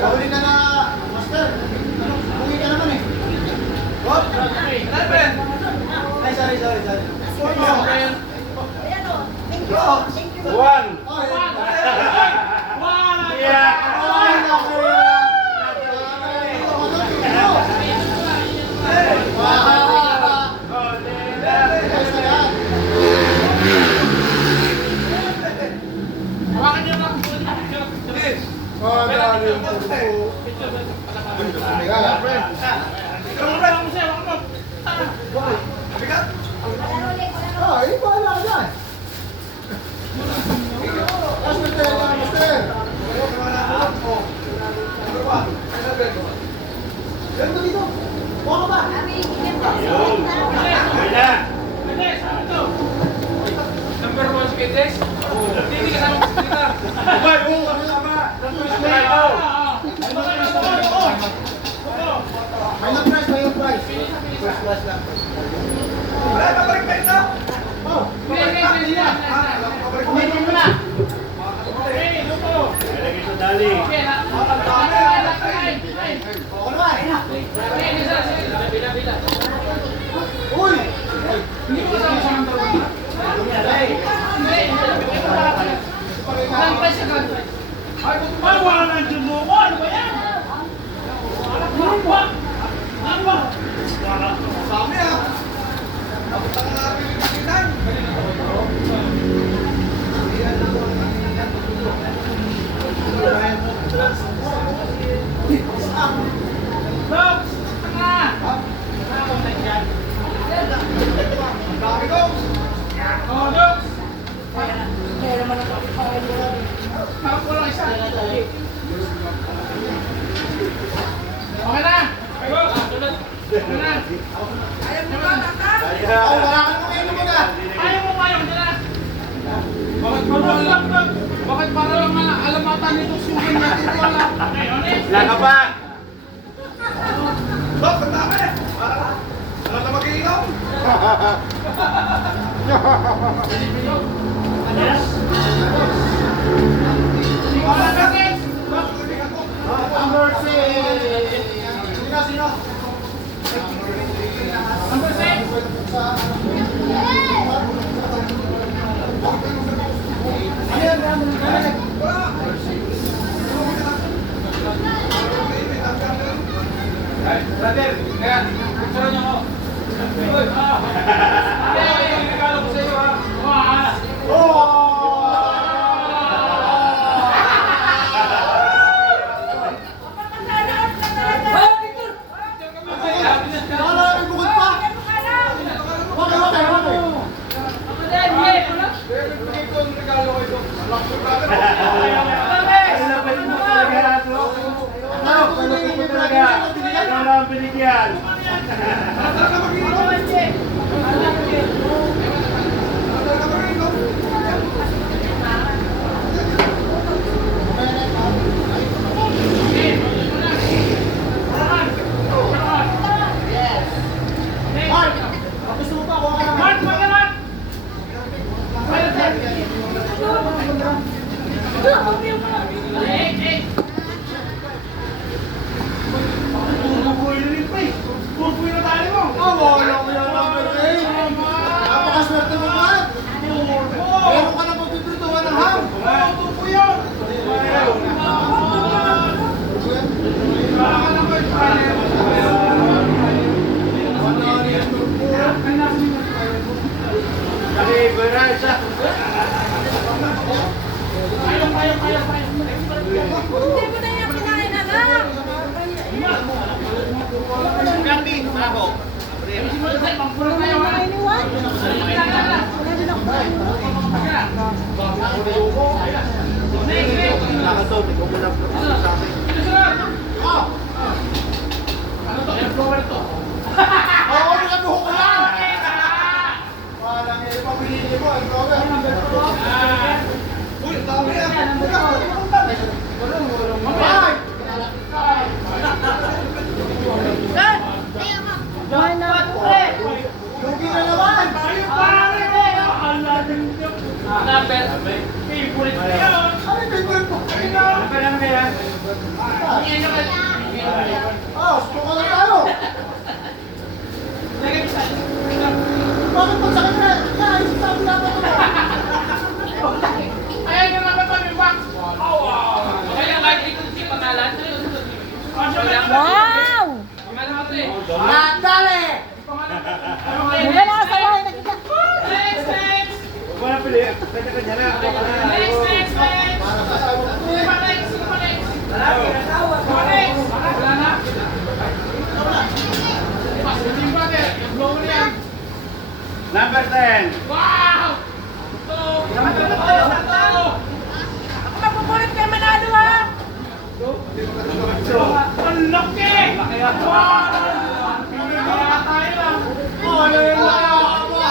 Huli ka na, Master. Huli ka naman eh. What? Ay, sorry. One. Number 1 speeders? Hindi kasama sa kita. May price. First class lang. Kumain mo na. Dali. Uy! Hindi ko kasama sa number 1. Ilang price ka? Ay, wala nang jumuko. Ano ba yan? Ano ba? Sami ah! Abot ang Pilipinan! Dogs! Tanga! Dami dogs! Oh, dogs! Tawag ko lang isa. Okay na! Okay na! Ayaw mo ba? Oh, wala ka naman kayo na! Ayaw mo kayo! Hindi na! Bakit para lang alamatan nitong sugan natin ko alam? Wala ka pa. Dok, ang dami! Wala ka mag-iinom! Number 6! Sino? Number 6! Brother, kaya, picture niyo ako. Kaya, yung regalo ko sa iyo ha. Wala ang binigyan. Napakaswerte mo ba? Meron ka na magpiprituhan ng ham! Tupo yun! Ay, Buena, isa. Kaya. Hindi mo na yung kinain na lang. Gandhi, ako. Pangpura tayo ha! Iniwan? Wala din ako. Next, ikaw mo lang sa akin. Oh! Ano to? Air blower to. Oo, nakabuhok ko lang! Walang yung pabili mo, ang blower. Uy, dami yan! Ay! Lugi na naman! Number. Favorite ko yun. Ano yung favorite mo? Number ano kaya? Oh, suko na tayo! Bakit pag sa kanya? Ayos sa akin dapat mo! Ayan yung mga pag-wax. Kaya kahit ito si pangalan. Wow! Pangalan mo ito eh. Dali! Mula na sa bahay nakita. Next, next! Wala pili. Kanya-kanya na. Next, next, next! Para sa sabi mo. Sino pa next? Sino pa next? Sino next? Wala na? Yung brother, yung blower yan. Number 10. Wow! Ito! Ito! Ako magpupulit kay Manalo ha. Ang laki! Wow! Kaya tayo lang. Oh, ano yung mga mo?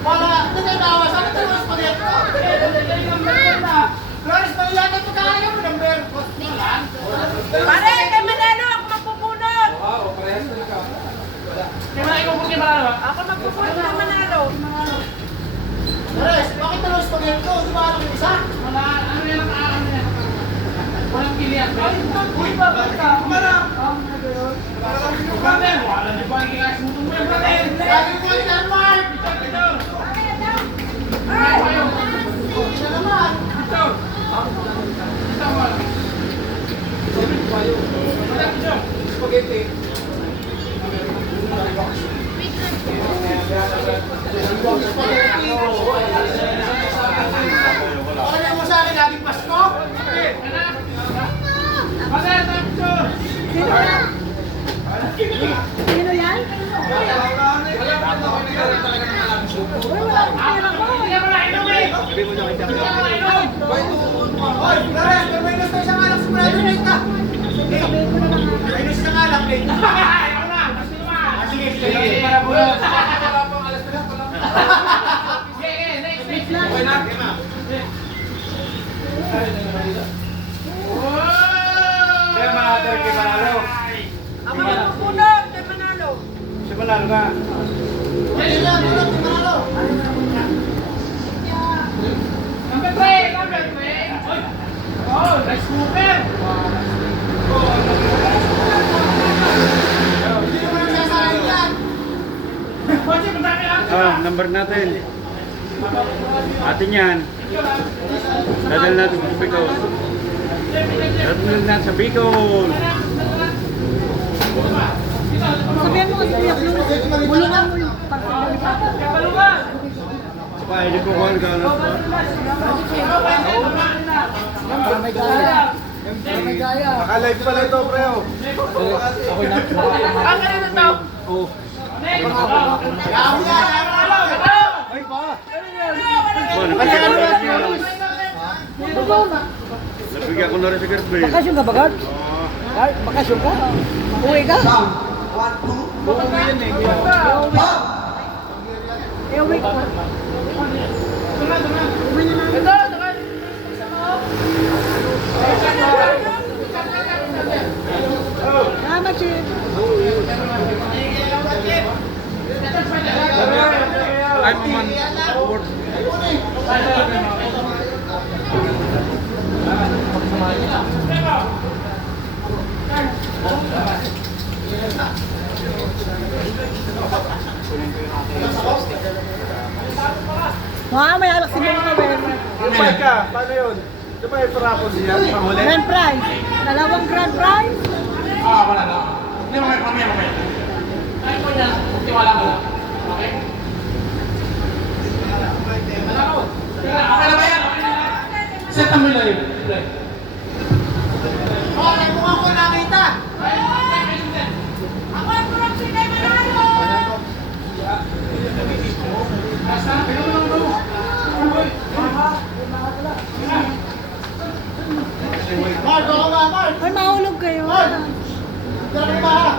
Para, nagkatawa, saan ito yung spaghetti ko? Flores, malilata ito kaya mo, number. Pare, kay Manalo ako magpupunot. Kaya mga ikaw kung ba? Ako magpupunot kay Manalo. Flores, bakit ito yung spaghetti ko? Di ba alam yung isa? Wala, ano yan ang ano yan? Walang kiliyan. Uy, bakit ka? Kumarang! Brother, wala niyo ba ang kinasutong mo yung brother? Sabi ko yung Denmark! Ito! Ito naman! Ito! Ito mo. Ito! Spaghetti. Pakala mo sa akin laging Pasko? Anak! Brother, picture! Sino yan? Hindi mo na inumin! Hindi mo na inumin! Hoy, Flores, may minus na isang alak, sigurado na ito! Minus isang alak, eh! Ayaw na! Gusto naman! Sige, Sige, para po na. Wala pong alas na wala. Sige, next, next. Okay na? Kaya mga kay Manalo. Ako magpupunot kay Manalo. Si Manalo nga. Ayun na, tulog, Manalo! Number 3, number 3. Oh, rice cooker. Hindi naman nagsasahin yan! Kotse, madami lang. Number natin. Atin yan. Dadal natin sa Bicol. Dadal natin sa Bicol. Sabihan mo kasi yung muli nga muli. Kapalugan. Pa, hindi ko kuhan ka. Naka-live pala ito, preo. Ang ganito to. Oh. Next. Yaw yan! Ay pa. Nabigyan ko na rin si Gertrude. Bakasyon ka ba, Gard? Bakasyon ka? Uwi ka? Buong yan eh. Uwi ka. Ito, Salamat, Chief. Ay, maman. Award. May alak si Mama Mabel. Kumpay ka. Paano yun? Di ba yung parapos niya? Pahuli? Grand prize. Dalawang grand prize. wala na. Hindi mo may pamilya mo. Ay, po niya. Tiwala ko lang. Okay? Wala ko. Okay na ba yan? Set mo na yun. Oh, may mukha ko nakita! Ako ang proxy kay Manalo. Basta, pinulong mo. Mark, baka ba, Mark? Ay, mahulog kayo. Mark! Tara ka ba, ha?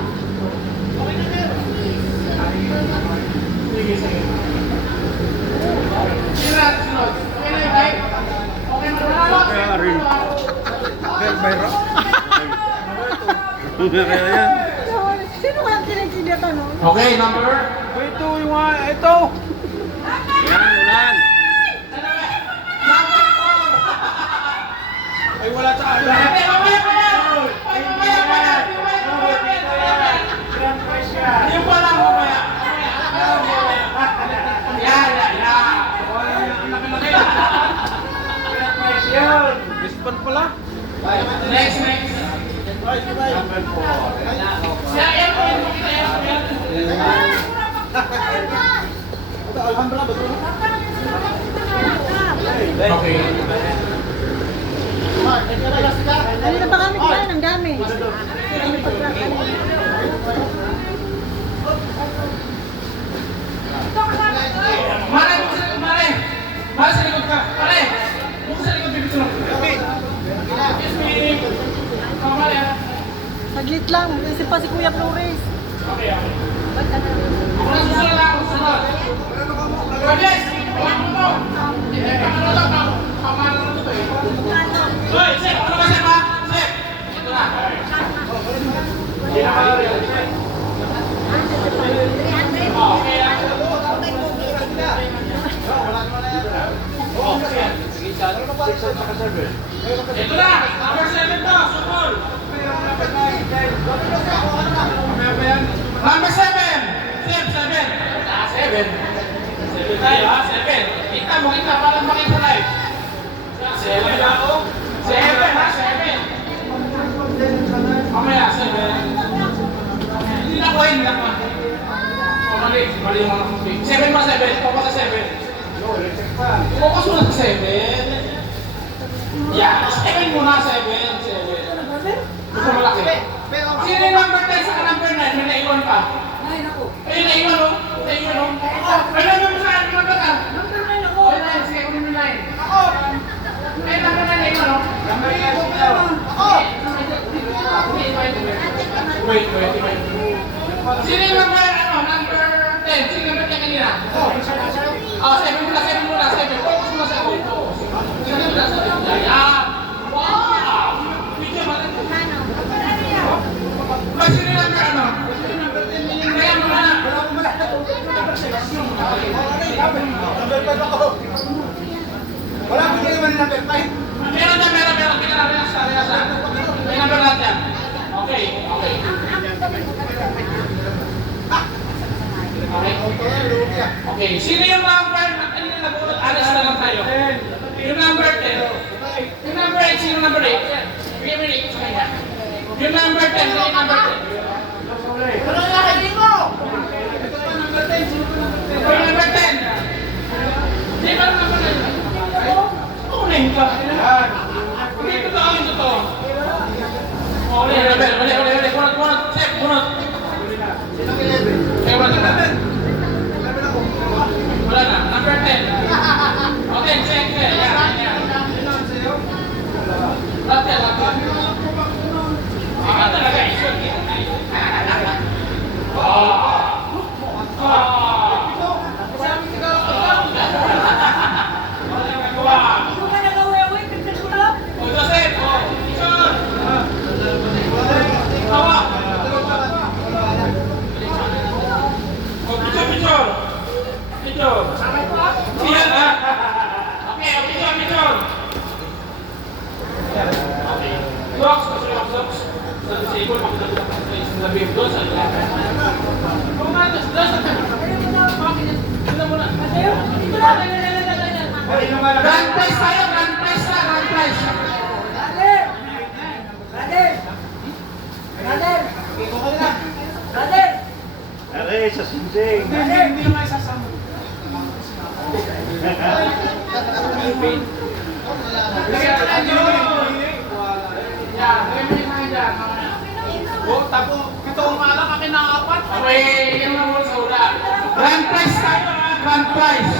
Sige, sige. Sige na, sunod. Okay na yung bike? Okay na rin. Sino ka ang kinagkilita, no? Okay, number? Ito yung ito. Yan, ulan. Ay, wala sa akin. Mamaya, mamaya, mamaya! Yung pa lang, mamaya. Yan. Respond pala. Next. Siya, yan po yung makita yan. Okay. Mark, ay kaya last ka? Dali na ba kami kumain? Ang dami. Kami pagkakain. Mare, sa likod ka. Mare, buka sa likod, bibito lang. Excuse me. Mare, ah. Saglit lang. Kasi pa si Kuya Flores. Okay. Ako na susunod lang, susunod. Yes, wala mo to. Kamano lang, kamano lang to eh. Hoy, Sep, ano ba Sep ha? Sep, ito na. Okay ah. Ito na, number 7 to, sumol. Number 7. Sep, 7. 7. 7 tayo ha, 7. Kita mo, parang makita live. 7 ako. 7 ha, 7. Mamaya, 7. Hindi na ko, hindi na ko. Mali yung mga kumpi. 7 pa 7, focus sa 7. Focus mo na sa 7. Yeah, 7 muna, 7. Gusto malaki. Sino yung number 10 sa number 9? May naiwan pa. Ayun, naiwan o. Naiwan o. Ay, number mo saan? Number ka? Number 9 ako. Ay, 9. Sige, kunin mo 9. Ako. Ay, number 9 naiwan o. Number 9 ako. Ako. Wait. Sino yung number, number 10? Sino yung number 10 kanina? Ako. 7 muna. Focus muna sa 7. Sino yung number 7? Wow! Video mo. Sino yung number ano? Kaya mo na. Number 5 ako. Wala ko kayo man number 5. Meron. May number lahat yan. Okay. Okay, sino yung number na kanina nag-ulat? Alis na lang tayo. Yung number 10. Yung number 8, sino yung number 8? Bigyan mo yung 8. Yung number 10, sino yung number 10? Ano yung nakainin mo? Ito yung number 10. Di ba number 10? Unahin ka. Hindi totoo. Uli. Bunot. Sep, bunot. Okay, wala na. Number 10. Okay, check. Yan. Latte. Ikaw talaga, isod. Grand prize tayo, grand prize. Aray, sa sinsing. Hindi naman isasama. Ito umalang akin na 4. Okay, yan na muna sa ula. Grand prize tayo, grand prize.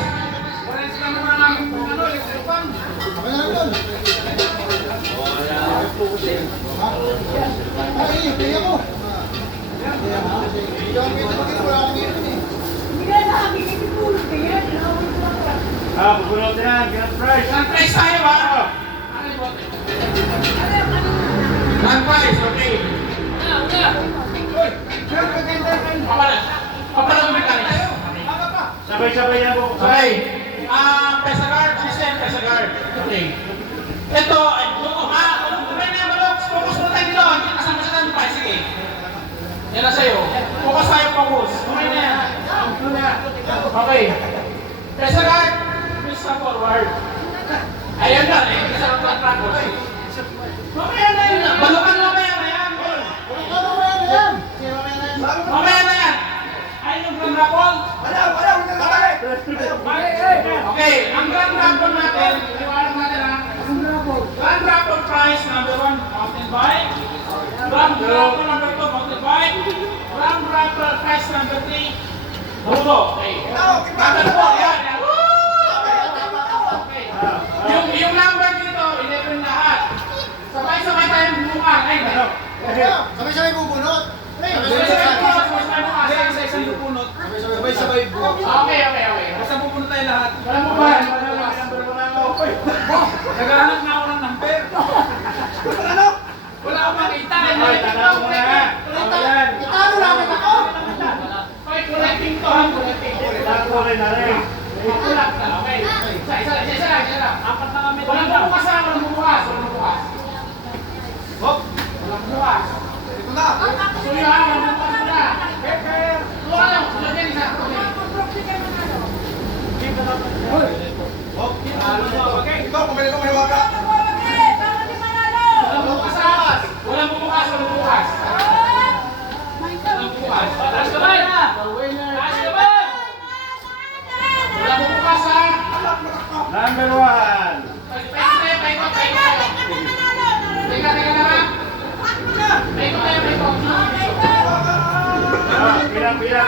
Pupulot yan. Grand prize. Grand prize tayo ba? Ano yung bote? Grand prize, okay. Papalag mo mechanics. Sabay-sabay yan po. Okay. Pesa guard, assistant, pesa guard. Okay. Ito, focus mo tayo dito. Kasama sa tayo pa, sige. Yan na sa'yo. Focus tayo, focus. Okay na yan. Okay. Pesa guard, please step forward. Ayan na, isa lang track ko. Mamaya na yun. Balukan mamaya na yan. Mamaya na yan. Ayun yung grand rapol. Okay, ang grand rapol natin, liwanag natin ha. Grand rapol prize number 1, mountain bike. Grand rapol number 2, mountain bike. Grand rapol prize number 3, moto. Okay. Number 4, yan. Yung number dito, 11 lahat. Sabay-sabay tayong bumukan. Ay, ano? Sabay-sabay bubunot. Sabay-sabay bupunot. Sabay-sabay bubunuot. Okay. Basta bupunot tayo lahat. Walang buban. Naghahanap na ako ng number. Ano? Wala akong makita. Ay, tanaw mo na. Italo namin ako. Okay, collecting to. Collecting. Kulay na rin. Kulak na. Okay. Isa lang. Apat na kami. Walang bubukas. Walang bubukas. Ito na. Suyo ha. Walang bubukas na. Tuwa lang. Tulad yan isa. Okay. Ikaw, pumili ko may waka. Walang bubukas ha. Walang bubukas. Taas kamay. Walang bubukas ha. Number 1. Paikot. Teka na ha. Paikot. Pila.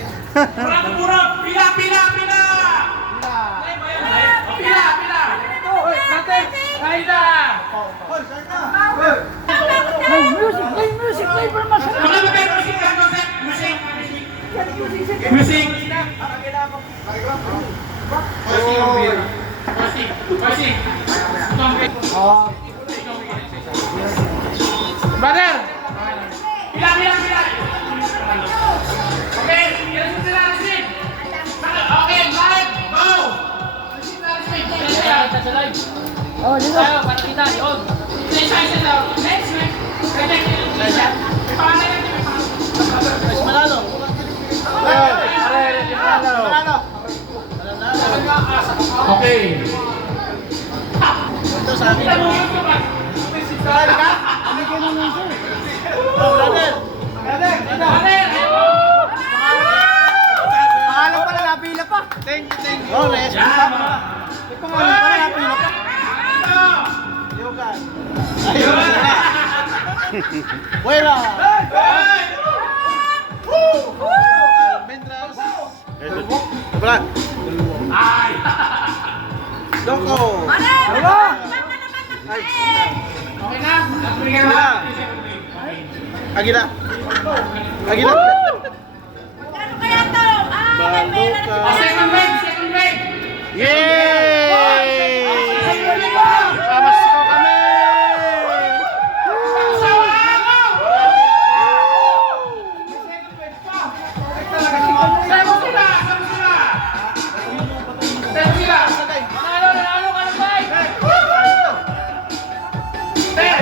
Mura! Pila! Pila! Pila! Pila! Pila! Kain na! May music, play para masarap. Mga bagay, music ka, Joseph! Music! Music! Music! Brother! Pila! Pila! Pila! Okay, ilan sila receive? Okay, live, go! Oh, dito. Para kita, yun. Isa-isa daw. Next, next. May pangalan yan, may pangalan. Mas malalo. Okay. Ito sa akin. Kita mo yung ba? Sarali ka? Bigyan mo ng sir. Oh, brother! Brother! Brother, ayun. Pangalan pala, napila pa. Thank you. Oh, Yes, May pangalan pala, napila pa. Yogan. Ayun. Wala. Almendras. Brad. Ay. Doko. Mare! Wala. Ay! Okay na? Nagbigay na. Agila. Agila. Magkano kaya to? May pera na Oh, second wave, second wave. Yay! Kamas ko kami! Sawa ako. Sawa sila, sawa sila. Sawa sila. Nanalo ka na ba? Hey!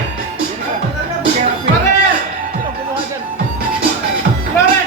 Brother! Brother!